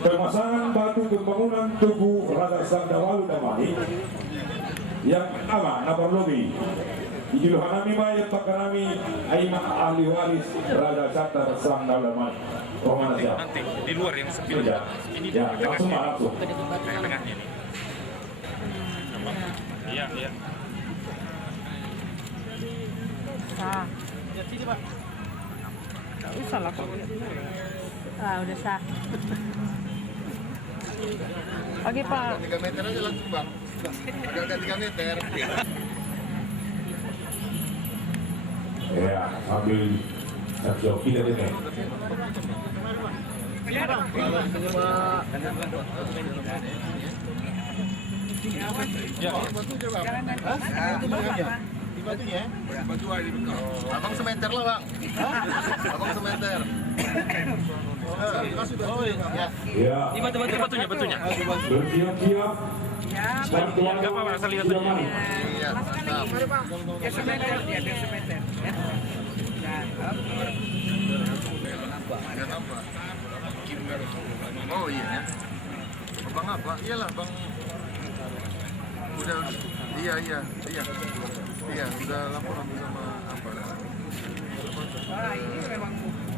Pemasangan batu pembangunan tugu Raja Sangdawalu Damai yang aman naparlobi Ijuhanami mayat pakarami Aiman ahli waris Raja Sangdawalu Damai. Oh mana siapa? Nanti di luar yang sepi. Ya, ya langsung langsung. Tengah-tengahnya nih. Iya, iya. Sah. Ya sini, Pak. Nggak usah lah kok. Ah, udah sah. Oke, Pak. 3 meter aja langsung, Bang. Agak 3 meter. Ya, sambil joki dari ini. Ya. Batunya, Bang. Di batunya? Batu aja. Abang semeter lah, Bang. Abang semeter. Kasih batunya, Bang. Ya, Ini batunya. bersiap-siap. Enggak apa-apa, asal lihat aja. Iya, mantap. Biar semeter, ya biar semeter. Nggak nambah. Oh iya ya. Bang apa? Iyalah, Bang. Udah, iya. Iya, udah lapor sama apa? Wah, ini memang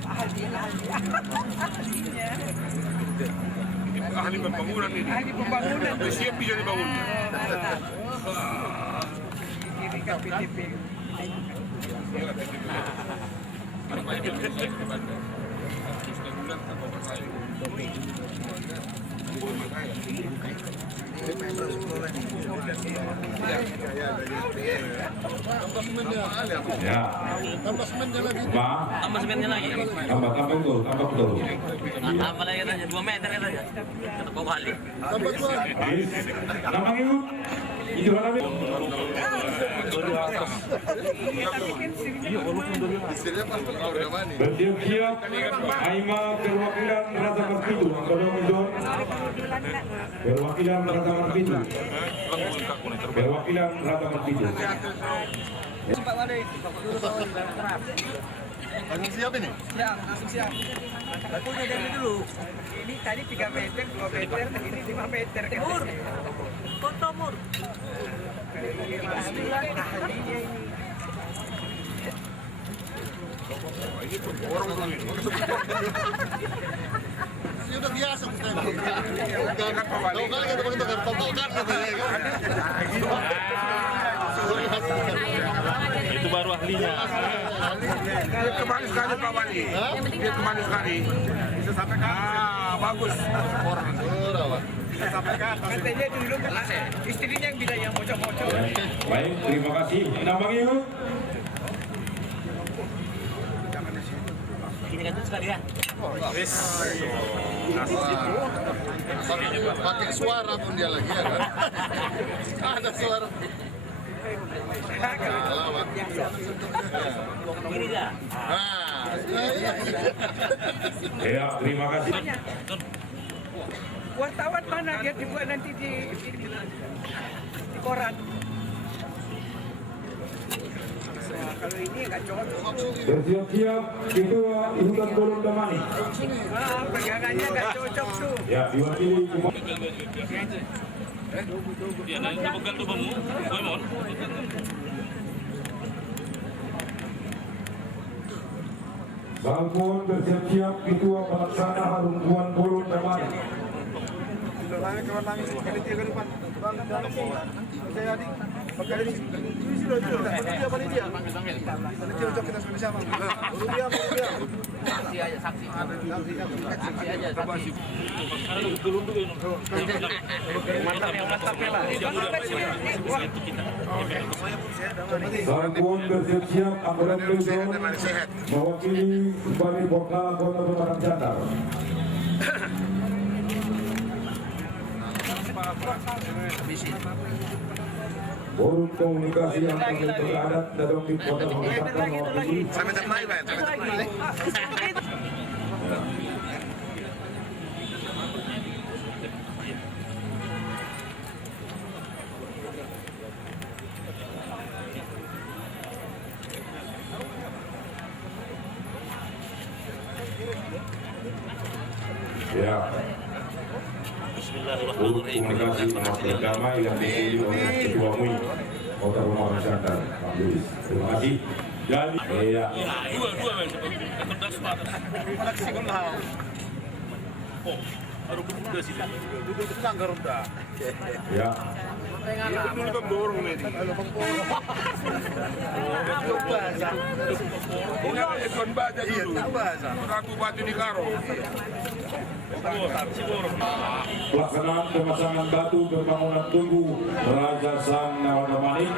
ahlinya. Ahli pembangunan ini. Ahli pembangunan. Siap bisa dibangunnya. Ini kan PDP. Ya, Tambah semennya lagi. Pak. Tambah semennya lagi. Tambah betul. Tambah lagi katanya 2 meter katanya. Kata kau kali. Tambah tuan. Nama ibu Ijuhanami. Istilahnya pas udah mani. Bersiap-siap Aima perwakilan Raja Marpitu perwakilan Raja Marpitu Langsung siap ini? Siap, langsung siap. Batunya dari dulu. Ini tadi 3 meter, 2 meter, ini 5 meter. Mur, foto mur. Ahlinya ini. Ini udah biasa kita. Tahu kali kata Bang Togar, totokan katanya kan. Itu baru ahlinya. Dia kembali sekali Pak Wali. Dia kembali sekali. Bisa sampai kan? Bagus. Orang bisa sampai kan? Katanya dulu istrinya yang bilang yang bocor-bocor. Baik, terima kasih. Nama ibu Ini kan tuh sekali ya. Pakai suara pun dia lagi ya kan. Ada suara. Salah, Bang. Ini dia. Nah, ya, terima kasih. Wartawan mana dia dibuat nanti di koran. Nah, kalau ini nggak cocok. Bersiap-siap Ketua Ihutan Golong Damai. Wah, pegangannya nggak cocok tuh. Ya, diwakili Dia naik pegang tuh bamu. Boymon. Balkon bersiap-siap Ketua Pelaksana Harumpuan Golong Damai. Saksi aja, saksi. Saksi aja, saksi. Mantap lah. Balkon bersiap-siap Anggotan Luzon mewakili Bupati Bokala Kota Pematang Siantar. Forum komunikasi yang beradat dalam di kota Pematang mewakili sampai ternaik, Pak. Sampai ternaik. Ya, Bismillahirrahmanirrahim. komunikasi sama agama yang dipilih oleh Ketua MUI Kota Rumah Nusantara, Pak Luis. Terima kasih. Jadi, ya, ya, Ikon baca dulu. Aku batu di karo. pelaksanaan pemasangan batu berbangunan tugu Raja Sang Nawadamanik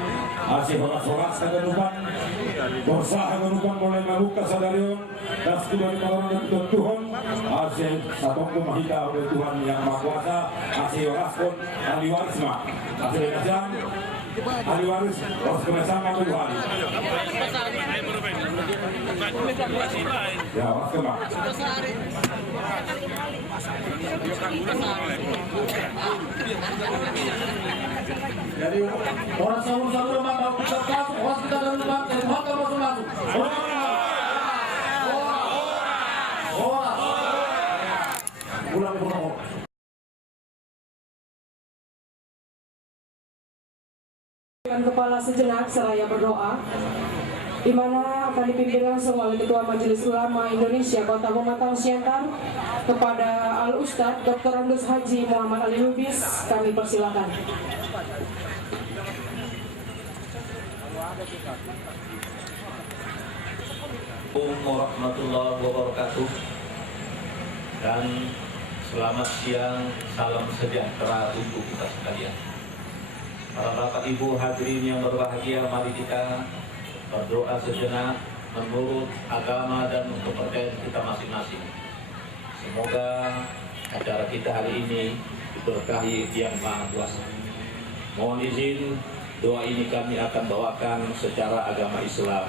Asih horas-horas kegenupan berusaha kegenupan mulai maluka sadarion dan setelah dimalukan dan Tuhan Asih sabong kumahita oleh Tuhan yang Maha Kuasa Asih horaspun ahli waris mah Asih benasian ahli waris horas kemesan Tuhan ya horas kemak Jadi orang sahur-sahur mau kita masuk hospital dan rumah dari hotel masuk. Pulang. Kepala sejenak seraya berdoa, di mana akan dipimpin langsung oleh Ketua Majelis Ulama Indonesia Kota Pematang Siantar kepada Al Ustadz Dr. Andus Haji Muhammad Ali Lubis. Kami persilakan. Assalamualaikum warahmatullahi wabarakatuh. Dan selamat siang, salam sejahtera untuk kita sekalian. Para bapak ibu hadirin yang berbahagia, mari kita berdoa sejenak menurut agama dan kepercayaan kita masing-masing. Semoga acara kita hari ini diberkahi Yang Maha Kuasa. Mohon izin, doa ini kami akan bawakan secara agama Islam.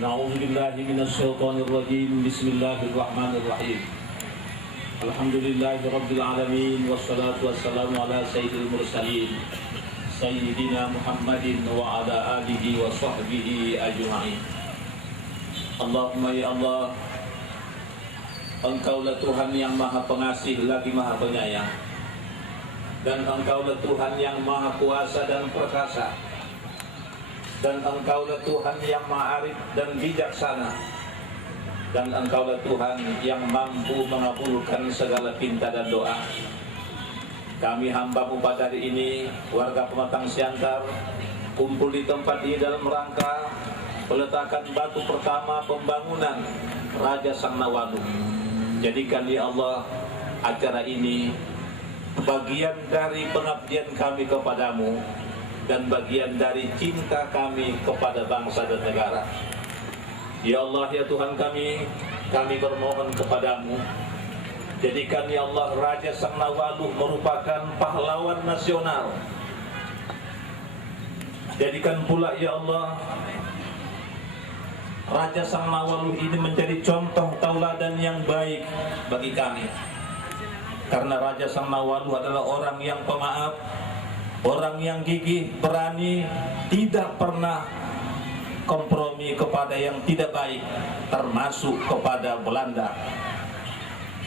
Na'udzubillahi minasyaitonirrajim. Bismillahirrahmanirrahim. Alhamdulillahirabbil alamin wassalatu wassalamu ala sayyidil mursalin Sayyidina Muhammadin wa ala alihi wa sahbihi ajma'in. Allahumma ya Allah, Engkaulah Tuhan yang Maha Pengasih lagi Maha Penyayang, dan Engkaulah Tuhan yang Maha Kuasa dan Perkasa, dan Engkaulah Tuhan yang Maha Arif dan Bijaksana, dan Engkaulah Tuhan yang mampu mengabulkan segala pinta dan doa. Kami hamba-Mu pada hari ini, warga Pematang Siantar, kumpul di tempat ini dalam rangka peletakan batu pertama pembangunan Raja Sang Nawalu. Jadikan ya Allah acara ini bagian dari pengabdian kami kepadamu dan bagian dari cinta kami kepada bangsa dan negara. Ya Allah, ya Tuhan kami bermohon kepadamu, jadikan ya Allah Raja Sang Nawalu merupakan pahlawan nasional. Jadikan pula ya Allah Raja Sang Nawalu ini menjadi contoh tauladan yang baik bagi kami. Karena Raja Sang Nawalu adalah orang yang pemaaf, orang yang gigih, berani, tidak pernah kompromi kepada yang tidak baik, termasuk kepada Belanda.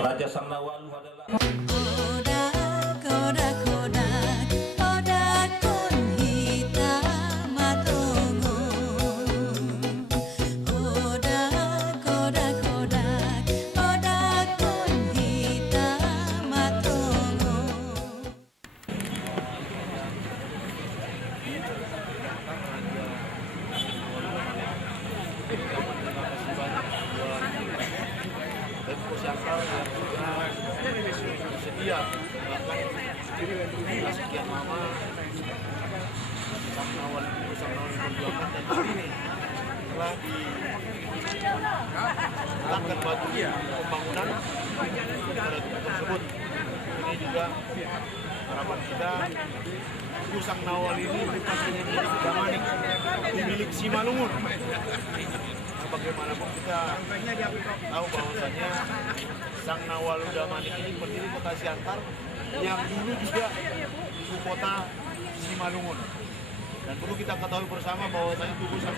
Raja Sang Nawalu adalah sedia sekian lama Sang Nawal memperjuangkan dan ini telah diletakkan batu pembangunan tersebut. Ini juga harapan kita, Tugu Sang Nawal ini bukan hanya milik Damanik, tapi milik Simalungun. Bagaimanapun kita tahu bahwasanya Sang Nawalu Damanik ini berdiri kota Siantar yang dulu juga ibu kota Simalungun. Dan perlu kita ketahui bersama bahwasanya Tugu Sang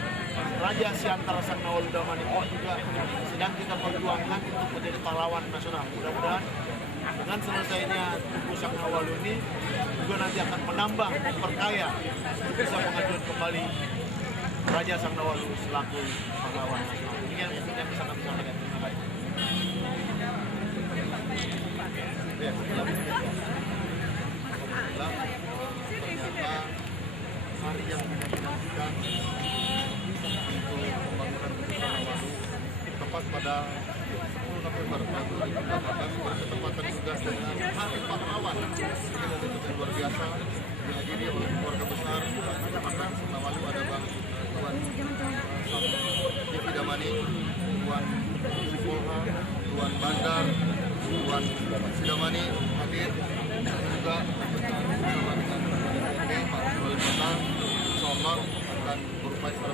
Raja Siantara Sang Nawalu Damani ini juga sedang kita perjuangkan untuk menjadi pahlawan nasional. Mudah-mudahan dengan selesainya Tugu Sang Nawalu ini juga nanti akan menambah, memperkaya, bisa mengajukan kembali Raja Sang Nawalu selaku pahlawan nasional. Ini yang bisa kami sampaikan. Terima kasih. Ya, setelah ternyata hari yang kita dinantikan untuk pembangunan Tugu Sang Nawalu tepat pada 10 November tahun 2018 bertepatan juga dengan Hari Pahlawan. Ini momen yang luar biasa dihadiri oleh keluarga besar Kecamatan Sang Nawalu, ada Bang Tuan Devi Damani, Tuan Polha, Tuan Bandar, Tuan Sidamani hadir, dan juga bersama dengan DPRD Pak Wali Kota, insyaallah akan berupaya pada